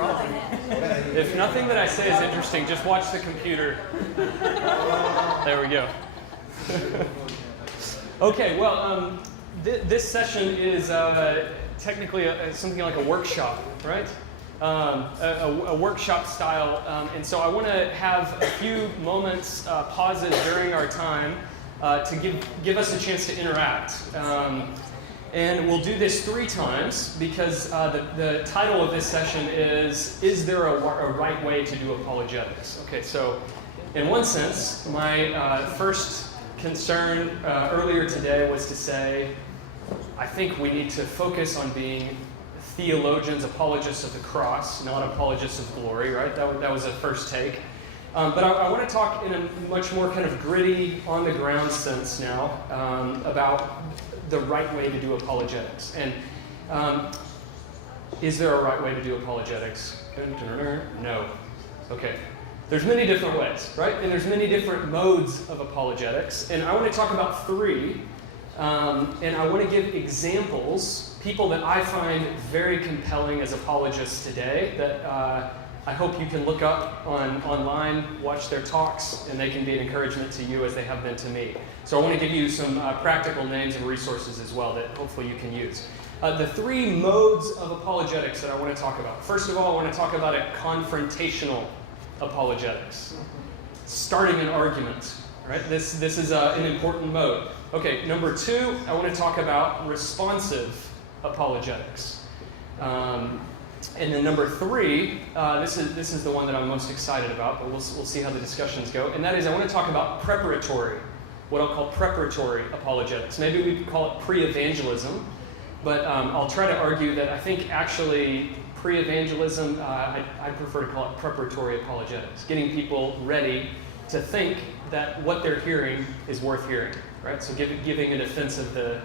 problem. If nothing that I say is interesting, just watch the computer. There we go. Okay, well, this session is technically something like a workshop, right? A workshop style, and so I want to have a few moments, pauses during our time to give us a chance to interact. And we'll do this 3 times because the title of this session is there a right way to do apologetics? Okay, so in one sense, my first concern earlier today was to say, I think we need to focus on being theologians, apologists of the cross, not apologists of glory, right? That was a first take. But I want to talk in a much more kind of gritty, on-the-ground sense now about the right way to do apologetics. And is there a right way to do apologetics? No. Okay. There's many different ways, right? And there's many different modes of apologetics. And I want to talk about 3. And I want to give examples, people that I find very compelling as apologists today, that I hope you can look up online, watch their talks, and they can be an encouragement to you as they have been to me. So I want to give you some practical names and resources as well that hopefully you can use. The 3 modes of apologetics that I want to talk about. First of all, I want to talk about a confrontational apologetics. Starting an argument, right? This is an important mode. Okay, number 2, I want to talk about responsive apologetics. And then number 3, this is the one that I'm most excited about, but we'll see how the discussions go. And that is, I want to talk about preparatory, what I'll call preparatory apologetics. Maybe we could call it pre-evangelism, but I'll try to argue that I think actually pre-evangelism, I prefer to call it preparatory apologetics, getting people ready to think that what they're hearing is worth hearing, right? So giving a defense of the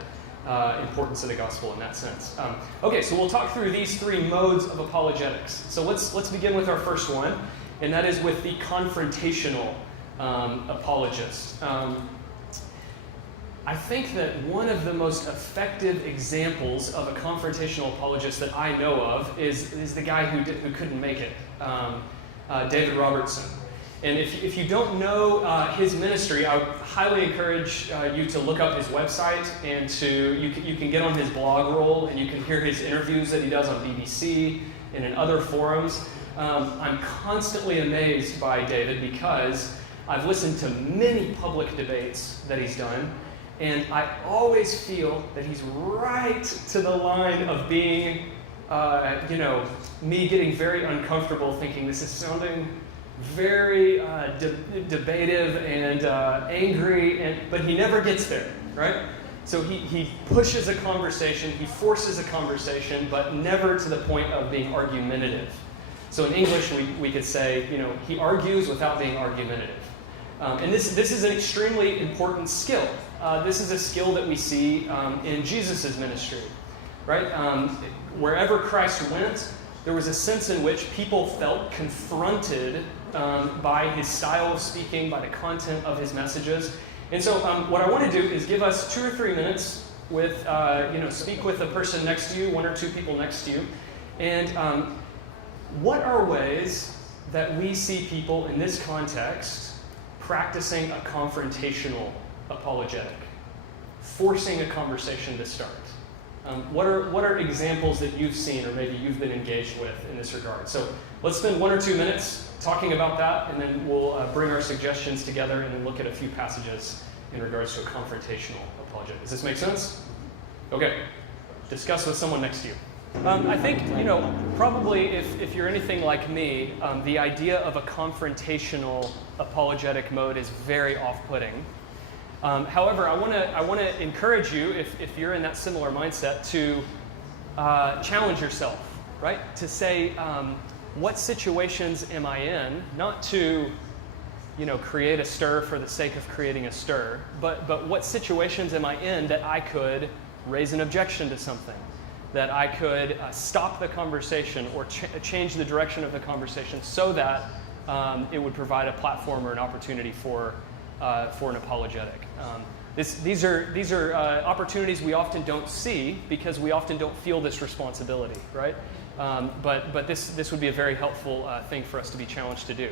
importance of the gospel in that sense. Okay, so we'll talk through these 3 modes of apologetics. So let's begin with our first one, and that is with the confrontational apologist. I think that one of the most effective examples of a confrontational apologist that I know of is the guy who couldn't make it, David Robertson. And if you don't know his ministry, I would highly encourage you to look up his website and you can get on his blog roll and you can hear his interviews that he does on BBC and in other forums. I'm constantly amazed by David because I've listened to many public debates that he's done, and I always feel that he's right to the line of being, me getting very uncomfortable thinking this is sounding very debative and angry, but he never gets there, right? So he pushes a conversation, he forces a conversation, but never to the point of being argumentative. So in English, we could say, he argues without being argumentative. And this is an extremely important skill. This is a skill that we see in Jesus' ministry, right? Wherever Christ went, there was a sense in which people felt confronted by his style of speaking, by the content of his messages. And so what I want to do is give us 2 or 3 minutes with, speak with the person next to you, 1 or 2 people next to you. And what are ways that we see people in this context practicing a confrontational apologetic, forcing a conversation to start? What are examples that you've seen or maybe you've been engaged with in this regard? So let's spend 1 or 2 minutes talking about that, and then we'll bring our suggestions together and then look at a few passages in regards to a confrontational apologetic. Does this make sense? Okay. Discuss with someone next to you. I think, probably if you're anything like me, the idea of a confrontational apologetic mode is very off-putting. However, I want to encourage you, if you're in that similar mindset, to challenge yourself, right? To say, what situations am I in? Not to, create a stir for the sake of creating a stir, but what situations am I in that I could raise an objection to something, that I could stop the conversation or change the direction of the conversation so that it would provide a platform or an opportunity for an apologetic. These are opportunities we often don't see because we often don't feel this responsibility, right? But this would be a very helpful thing for us to be challenged to do.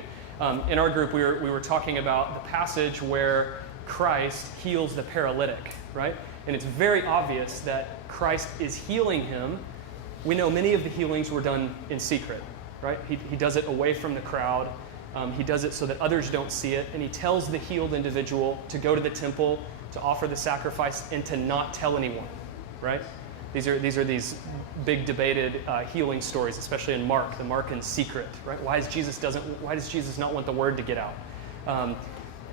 In our group, we were talking about the passage where Christ heals the paralytic, right? And it's very obvious that Christ is healing him. We know many of the healings were done in secret, right? He does it away from the crowd. He does it so that others don't see it. And he tells the healed individual to go to the temple, to offer the sacrifice, and to not tell anyone, right? These are these big debated healing stories, especially in Mark, the Mark in secret, right? Why does Jesus not want the word to get out?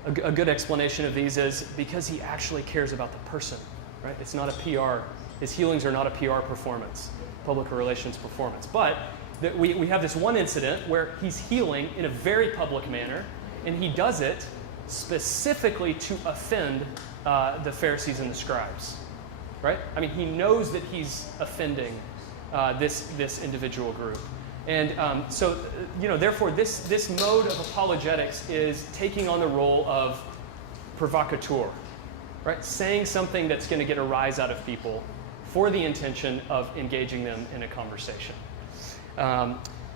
A good explanation of these is because he actually cares about the person, right? It's not a PR. His healings are not a PR performance, public relations performance. But we have this one incident where he's healing in a very public manner, and he does it specifically to offend the Pharisees and the scribes, right? I mean, he knows that he's offending this individual group. And so, therefore, this mode of apologetics is taking on the role of provocateur, right? Saying something that's going to get a rise out of people for the intention of engaging them in a conversation.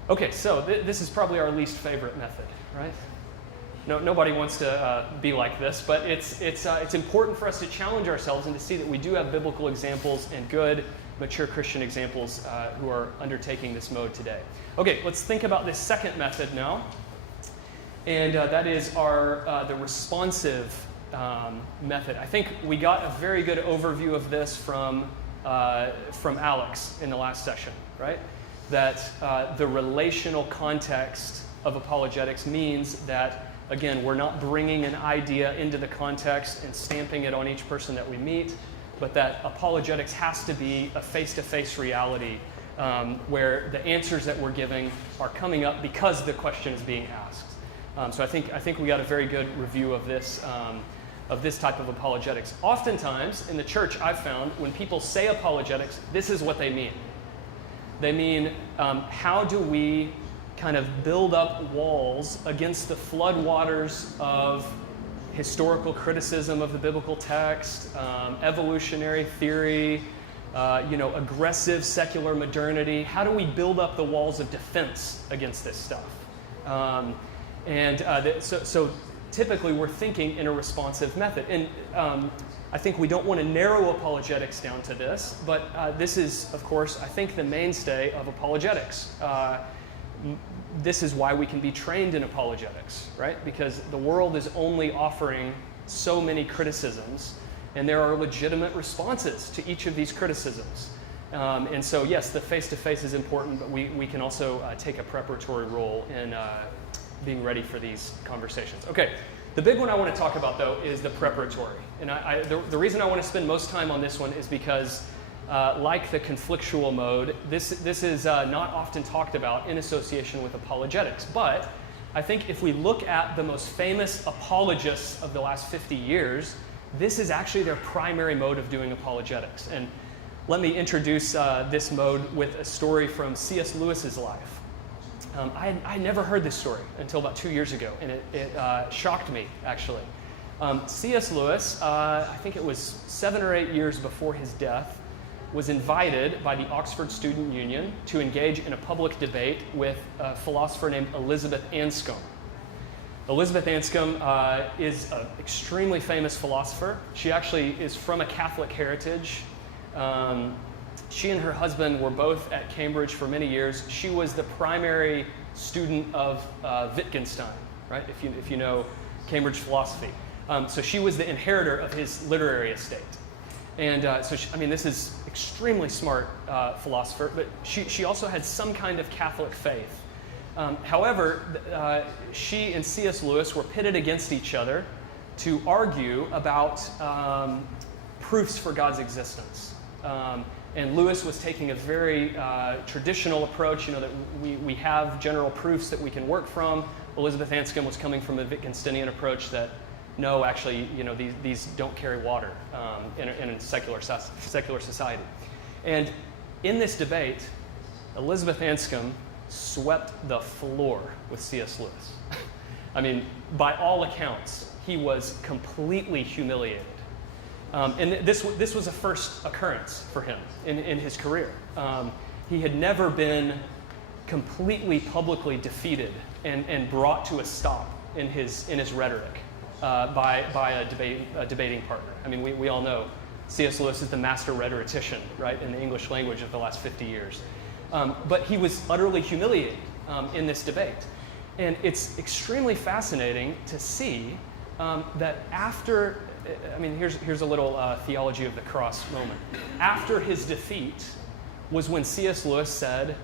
Okay, so this is probably our least favorite method, right? Nobody wants to be like this, but it's important for us to challenge ourselves and to see that we do have biblical examples and good, mature Christian examples who are undertaking this mode today. Okay, let's think about this second method now, and that is the responsive method. I think we got a very good overview of this from Alex in the last session, right? That the relational context of apologetics means that, again, we're not bringing an idea into the context and stamping it on each person that we meet, but that apologetics has to be a face-to-face reality where the answers that we're giving are coming up because the question is being asked. So I think we got a very good review of this type of apologetics. Oftentimes in the church, I've found when people say apologetics, this is what they mean. They mean, how do we kind of build up walls against the floodwaters of historical criticism of the biblical text, evolutionary theory, aggressive secular modernity? How do we build up the walls of defense against this stuff? So typically we're thinking in a responsive method. And I think we don't want to narrow apologetics down to this, but this is, of course, I think the mainstay of apologetics. This is why we can be trained in apologetics, right? Because the world is only offering so many criticisms, and there are legitimate responses to each of these criticisms. And so, yes, the face-to-face is important, but we can also take a preparatory role in being ready for these conversations. Okay, the big one I want to talk about, though, is the preparatory. And the reason I want to spend most time on this one is because like the conflictual mode, this is not often talked about in association with apologetics. But I think if we look at the most famous apologists of the last 50 years, this is actually their primary mode of doing apologetics. And let me introduce this mode with a story from C.S. Lewis's life. I had never heard this story until about 2 years ago, and it shocked me, actually. C.S. Lewis, I think it was 7 or 8 years before his death, was invited by the Oxford Student Union to engage in a public debate with a philosopher named Elizabeth Anscombe. Elizabeth Anscombe is an extremely famous philosopher. She actually is from a Catholic heritage. She and her husband were both at Cambridge for many years. She was the primary student of Wittgenstein, right? If you know Cambridge philosophy. So she was the inheritor of his literary estate. And this is extremely smart philosopher, but she also had some kind of Catholic faith. However, she and C.S. Lewis were pitted against each other to argue about proofs for God's existence. And Lewis was taking a very traditional approach, that we have general proofs that we can work from. Elizabeth Anscombe was coming from a Wittgensteinian approach that, no, actually, these don't carry water in a secular society. And in this debate, Elizabeth Anscombe swept the floor with C.S. Lewis. I mean, by all accounts, he was completely humiliated. And this was a first occurrence for him in his career. He had never been completely publicly defeated and brought to a stop in his rhetoric by a debating partner. I mean, we all know C.S. Lewis is the master rhetorician, right, in the English language of the last 50 years. But he was utterly humiliated in this debate. And it's extremely fascinating to see that after, I mean, here's a little theology of the cross moment. After his defeat was when C.S. Lewis said,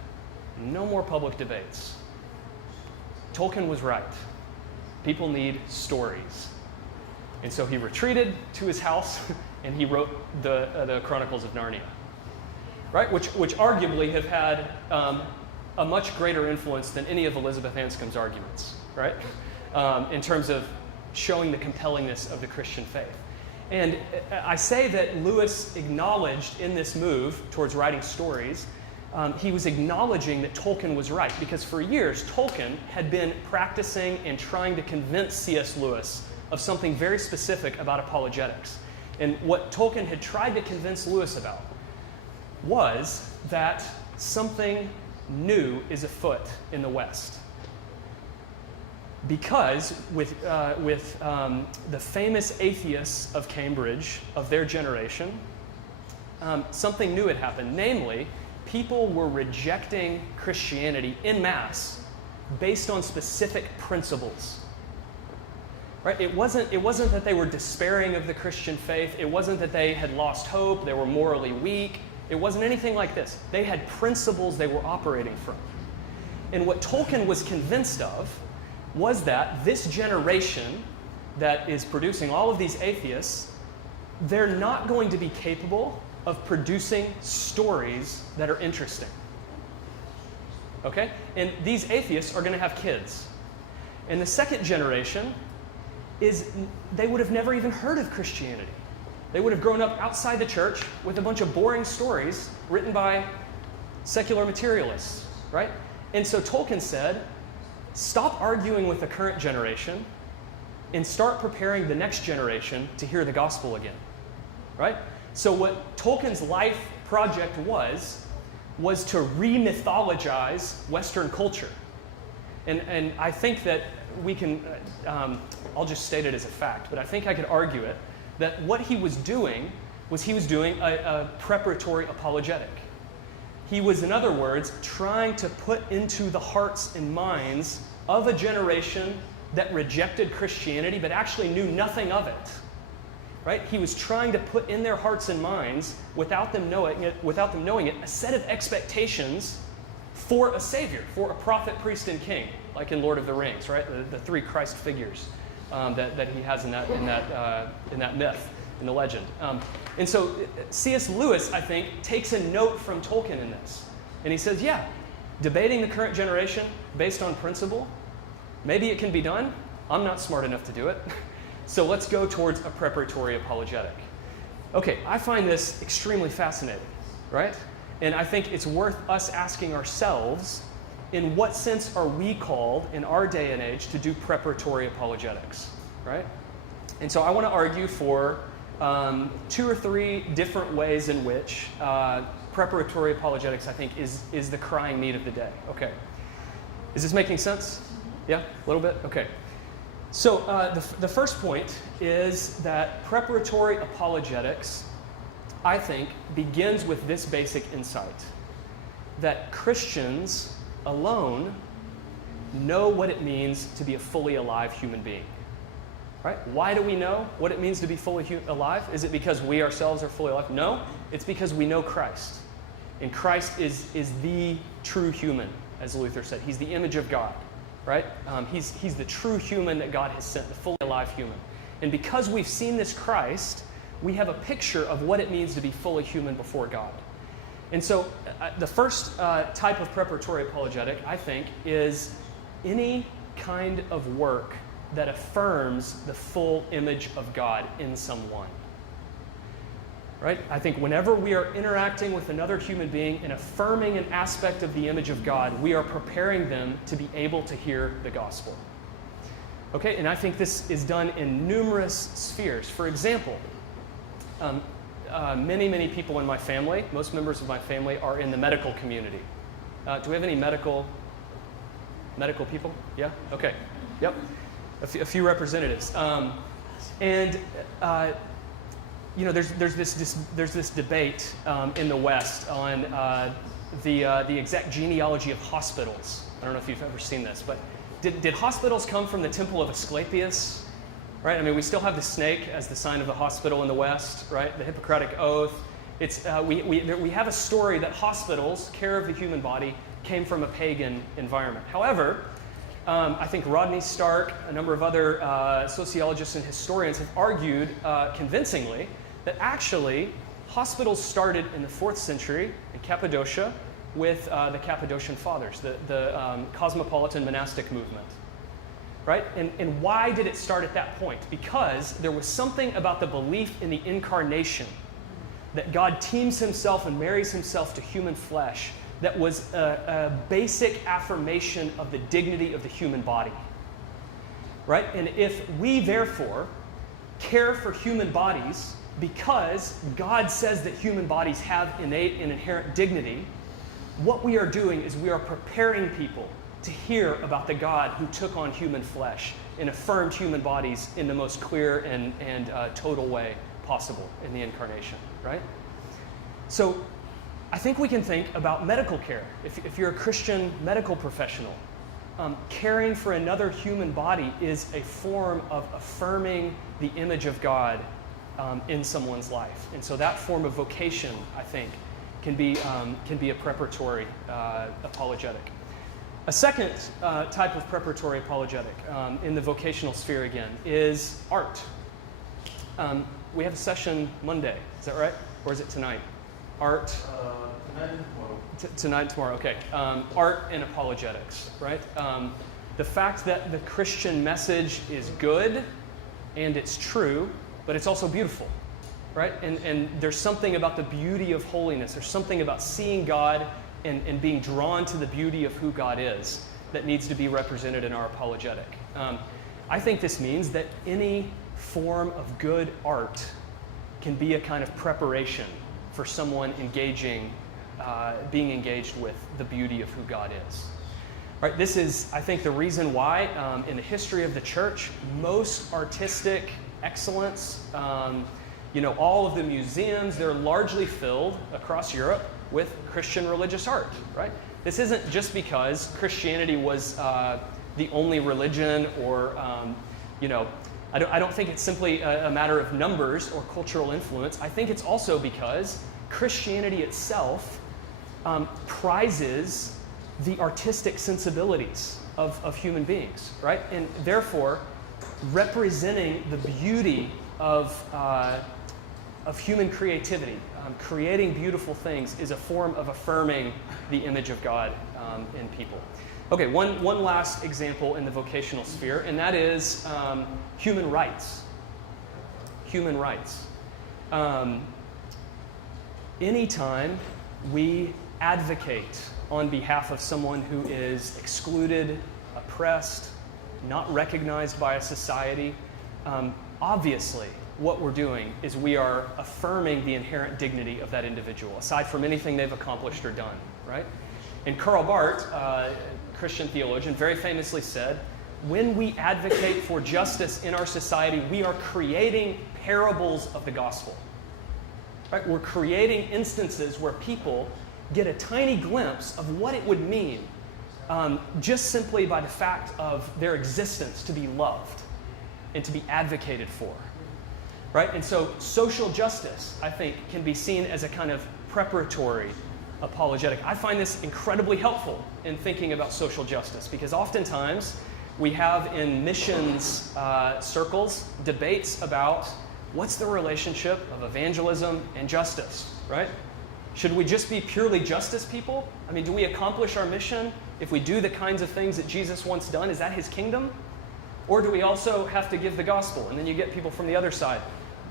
no more public debates. Tolkien was right. People need stories. And so he retreated to his house and he wrote the Chronicles of Narnia, right? Which arguably have had a much greater influence than any of Elizabeth Anscombe's arguments, right? In terms of showing the compellingness of the Christian faith. And I say that Lewis acknowledged in this move towards writing stories, he was acknowledging that Tolkien was right, because for years Tolkien had been practicing and trying to convince C.S. Lewis of something very specific about apologetics. And what Tolkien had tried to convince Lewis about was that something new is afoot in the West. Because with the famous atheists of Cambridge, of their generation, something new had happened. Namely, people were rejecting Christianity en masse based on specific principles. Right? It wasn't that they were despairing of the Christian faith. It wasn't that they had lost hope, they were morally weak. It wasn't anything like this. They had principles they were operating from. And what Tolkien was convinced of was that this generation that is producing all of these atheists, they're not going to be capable of producing stories that are interesting. Okay? And these atheists are going to have kids. And the second generation they would have never even heard of Christianity. They would have grown up outside the church with a bunch of boring stories written by secular materialists, right? And so Tolkien said, stop arguing with the current generation and start preparing the next generation to hear the gospel again, right? So what Tolkien's life project was to re-mythologize Western culture. And I think that we can, I'll just state it as a fact, but I think I could argue it, that what he was doing was a preparatory apologetic. He was, in other words, trying to put into the hearts and minds of a generation that rejected Christianity but actually knew nothing of it. Right? He was trying to put in their hearts and minds, without them knowing it, a set of expectations for a savior, for a prophet, priest, and king, like in Lord of the Rings, right? The three Christ figures that he has in that myth, in the legend. And so C.S. Lewis, I think, takes a note from Tolkien in this. And he says, yeah, debating the current generation based on principle, maybe it can be done. I'm not smart enough to do it. So let's go towards a preparatory apologetic. Okay, I find this extremely fascinating, right? And I think it's worth us asking ourselves, in what sense are we called in our day and age to do preparatory apologetics, right? And so I want to argue for 2 or 3 different ways in which preparatory apologetics, I think, is the crying need of the day. Okay. Is this making sense? Yeah? A little bit? Okay. So the first point is that preparatory apologetics, I think, begins with this basic insight, that Christians alone know what it means to be a fully alive human being. Right? Why do we know what it means to be fully alive? Is it because we ourselves are fully alive? No, it's because we know Christ. And Christ is the true human, as Luther said. He's the image of God. Right? He's the true human that God has sent, the fully alive human. And because we've seen this Christ, we have a picture of what it means to be fully human before God. And so the first type of preparatory apologetic, I think, is any kind of work that affirms the full image of God in someone. Right? I think whenever we are interacting with another human being and affirming an aspect of the image of God, we are preparing them to be able to hear the gospel. Okay, and I think this is done in numerous spheres. For example, many people in my family, most members of my family, are in the medical community. Do we have any medical people? Yeah? Okay. Yep. A few representatives. There's this debate in the West on the exact genealogy of hospitals. I don't know if you've ever seen this, but did hospitals come from the temple of Asclepius? Right? I mean, we still have the snake as the sign of the hospital in the West, right? The Hippocratic Oath. It's we have a story that hospitals, care of the human body, came from a pagan environment. However, I think Rodney Stark, a number of other sociologists and historians have argued convincingly that actually hospitals started in the 4th century in Cappadocia with the Cappadocian Fathers, the cosmopolitan monastic movement. Right? And why did it start at that point? Because there was something about the belief in the incarnation, that God teams himself and marries himself to human flesh, that was a basic affirmation of the dignity of the human body. Right? And if we therefore care for human bodies because God says that human bodies have innate and inherent dignity, what we are doing is we are preparing people to hear about the God who took on human flesh and affirmed human bodies in the most clear and total way possible in the incarnation, right? So I think we can think about medical care. If you're a Christian medical professional, caring for another human body is a form of affirming the image of God in someone's life. And so that form of vocation, I think, can be a preparatory apologetic. A second type of preparatory apologetic in the vocational sphere, again, is art. We have a session Monday. Is that right? Or is it tonight? Art? Tonight and tomorrow. Tonight and tomorrow, okay. Art and apologetics, right? The fact that the Christian message is good and it's true, but it's also beautiful, right? And there's something about the beauty of holiness. There's something about seeing God and being drawn to the beauty of who God is that needs to be represented in our apologetic. I think this means that any form of good art can be a kind of preparation for someone being engaged with the beauty of who God is. Right, this is, I think, the reason why in the history of the church, most artistic excellence, all of the museums, they're largely filled across Europe with Christian religious art, right? This isn't just because Christianity was the only religion or, I don't think it's simply a matter of numbers or cultural influence. I think it's also because Christianity itself prizes the artistic sensibilities of human beings, right? And therefore, representing the beauty of human creativity, creating beautiful things, is a form of affirming the image of God in people. Okay, one last example in the vocational sphere, and that is human rights. Human rights. Anytime we advocate on behalf of someone who is excluded, oppressed, not recognized by a society, obviously what we're doing is we are affirming the inherent dignity of that individual, aside from anything they've accomplished or done, right? And Karl Barth, Christian theologian, very famously said, when we advocate for justice in our society, we are creating parables of the gospel. Right? We're creating instances where people get a tiny glimpse of what it would mean just simply by the fact of their existence to be loved and to be advocated for. Right? And so social justice, I think, can be seen as a kind of preparatory apologetic. I find this incredibly helpful in thinking about social justice because oftentimes we have in missions circles debates about what's the relationship of evangelism and justice, right? Should we just be purely justice people? I mean, do we accomplish our mission if we do the kinds of things that Jesus once done? Is that his kingdom? Or do we also have to give the gospel? And then you get people from the other side.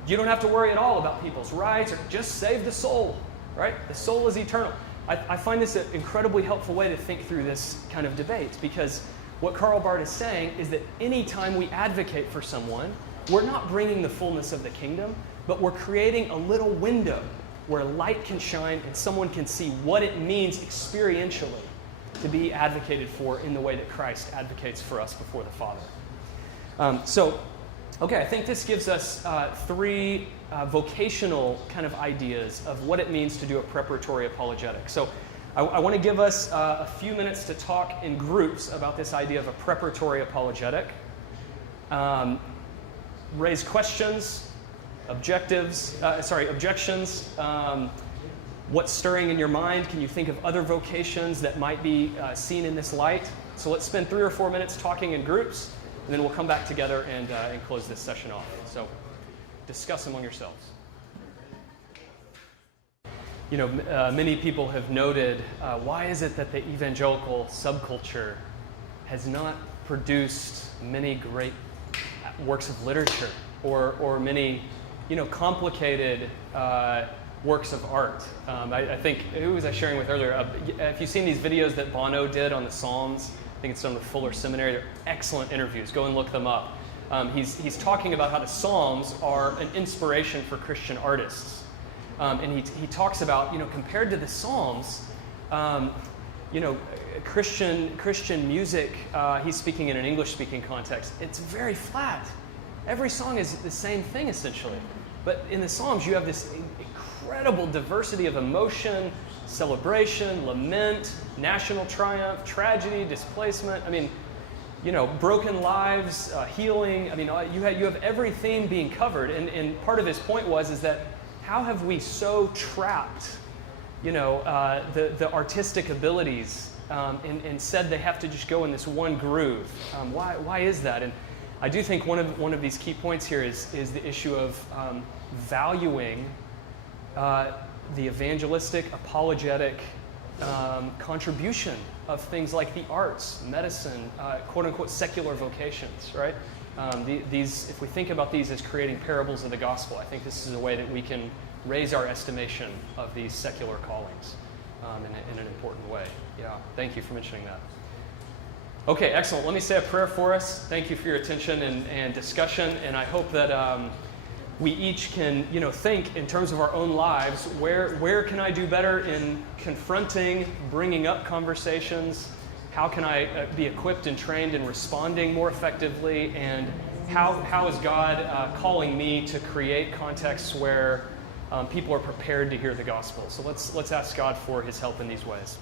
You don't have to worry at all about people's rights, or just save the soul, right? The soul is eternal. I find this an incredibly helpful way to think through this kind of debate because what Karl Barth is saying is that any time we advocate for someone, we're not bringing the fullness of the kingdom, but we're creating a little window where light can shine and someone can see what it means experientially to be advocated for in the way that Christ advocates for us before the Father. I think this gives us three vocational kind of ideas of what it means to do a preparatory apologetic. So I want to give us a few minutes to talk in groups about this idea of a preparatory apologetic. Raise questions, objections. What's stirring in your mind? Can you think of other vocations that might be seen in this light? So let's spend 3 or 4 minutes talking in groups, and then we'll come back together and close this session off. So discuss among yourselves. You know, many people have noted, why is it that the evangelical subculture has not produced many great works of literature or many, complicated works of art? I think, who was I sharing with earlier? Have you seen these videos that Bono did on the Psalms? I think it's done with Fuller Seminary. They're excellent interviews. Go and look them up. He's talking about how the Psalms are an inspiration for Christian artists. And he talks about, compared to the Psalms, Christian music, he's speaking in an English-speaking context, it's very flat. Every song is the same thing, essentially. But in the Psalms, you have this incredible diversity of emotion, celebration, lament, national triumph, tragedy, displacement. Broken lives, healing. You have every theme being covered. And part of his point is that how have we so trapped, the artistic abilities and said they have to just go in this one groove? Why is that? And I do think one of these key points here is the issue of valuing the evangelistic, apologetic contribution of things like the arts, medicine, quote-unquote secular vocations, right? If we think about these as creating parables of the gospel, I think this is a way that we can raise our estimation of these secular callings in an important way. Yeah, thank you for mentioning that. Okay, excellent. Let me say a prayer for us. Thank you for your attention and discussion, and I hope that we each can, think in terms of our own lives, where can I do better in confronting, bringing up conversations? How can I be equipped and trained in responding more effectively? And how is God calling me to create contexts where people are prepared to hear the gospel? So let's ask God for his help in these ways.